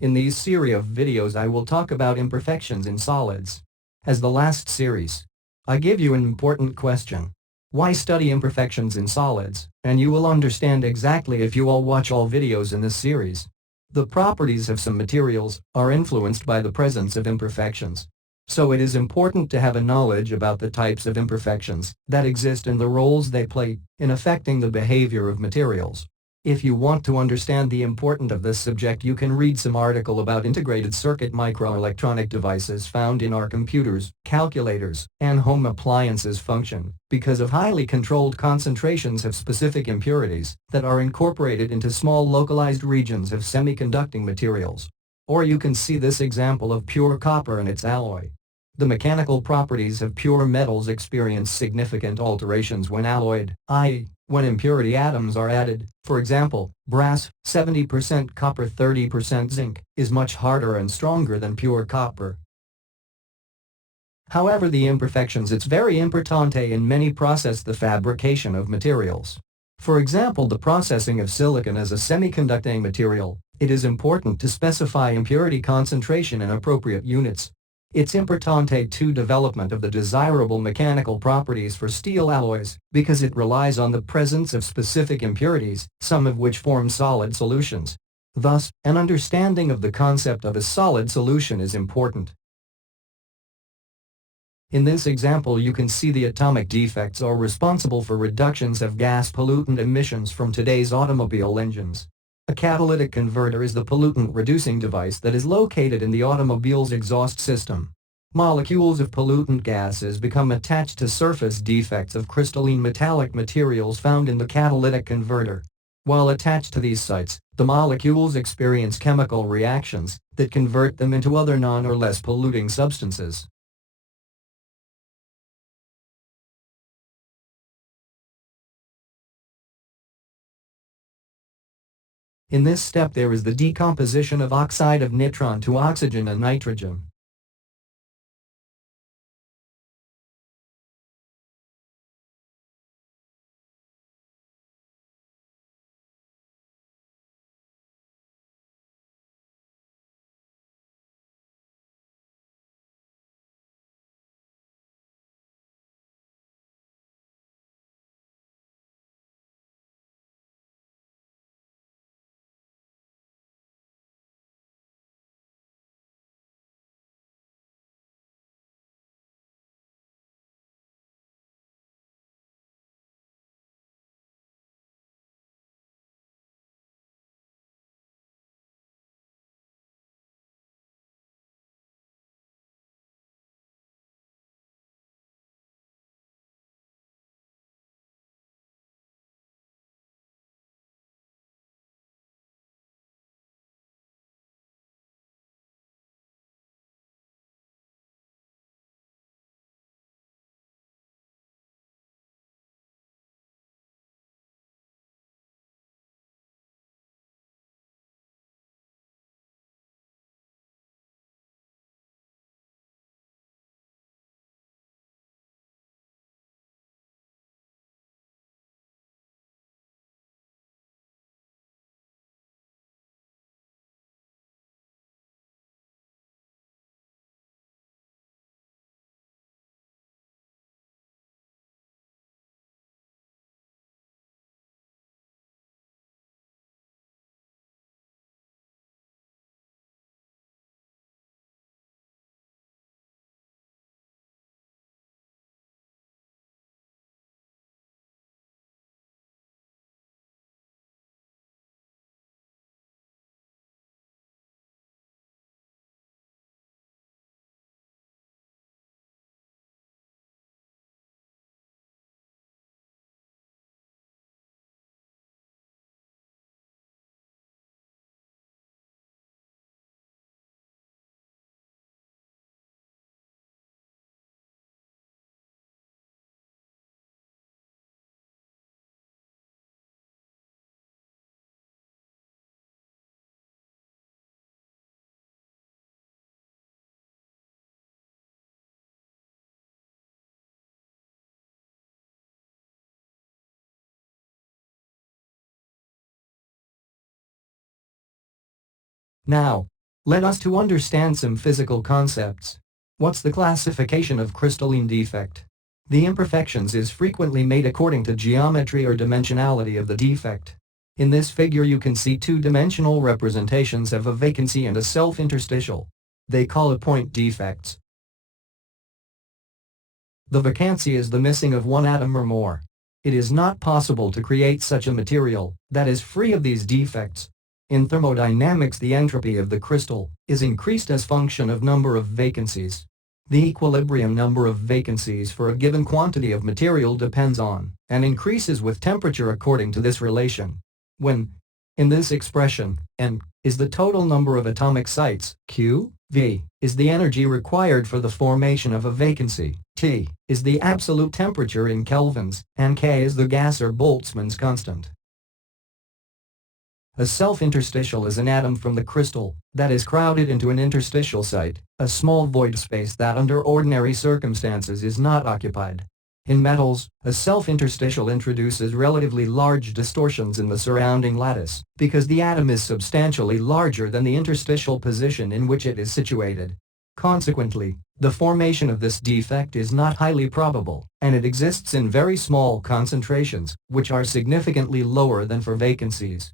In these series of videos I will talk about imperfections in solids. As the last series, I give you an important question. Why study imperfections in solids? And you will understand exactly if you all watch all videos in this series. The properties of some materials are influenced by the presence of imperfections. So it is important to have a knowledge about the types of imperfections that exist and the roles they play in affecting the behavior of materials. If you want to understand the importance of this subject, you can read some article about integrated circuit microelectronic devices found in our computers, calculators, and home appliances function because of highly controlled concentrations of specific impurities that are incorporated into small localized regions of semiconducting materials. Or you can see this example of pure copper and its alloy. The mechanical properties of pure metals experience significant alterations when alloyed, i.e., when impurity atoms are added. For example, brass, 70% copper 30% zinc, is much harder and stronger than pure copper. However, the imperfections it's very importante in many process the fabrication of materials. For example, the processing of silicon as a semiconducting material, it is important to specify impurity concentration in appropriate units. It's importante to development of the desirable mechanical properties for steel alloys because it relies on the presence of specific impurities, some of which form solid solutions. Thus, an understanding of the concept of a solid solution is important. In this example you can see the atomic defects are responsible for reductions of gas pollutant emissions from today's automobile engines. A catalytic converter is the pollutant-reducing device that is located in the automobile's exhaust system. Molecules of pollutant gases become attached to surface defects of crystalline metallic materials found in the catalytic converter. While attached to these sites, the molecules experience chemical reactions that convert them into other non- or less polluting substances. In this step there is the decomposition of oxide of nitron to oxygen and nitrogen. Now, Let us to understand some physical concepts. What's the classification of crystalline defect? The imperfections is frequently made according to geometry or dimensionality of the defect. In this figure you can see two-dimensional representations of a vacancy and a self-interstitial. They call it point defects. The vacancy is the missing of one atom or more. It is not possible to create such a material that is free of these defects. In thermodynamics, the entropy of the crystal is increased as function of number of vacancies. The equilibrium number of vacancies for a given quantity of material depends on and increases with temperature according to this relation. When, in this expression, N is the total number of atomic sites, Q, V is the energy required for the formation of a vacancy, T is the absolute temperature in kelvins, and K is the gas or Boltzmann's constant. A self-interstitial is an atom from the crystal that is crowded into an interstitial site, a small void space that under ordinary circumstances is not occupied. In metals, a self-interstitial introduces relatively large distortions in the surrounding lattice because the atom is substantially larger than the interstitial position in which it is situated. Consequently, the formation of this defect is not highly probable, and it exists in very small concentrations, which are significantly lower than for vacancies.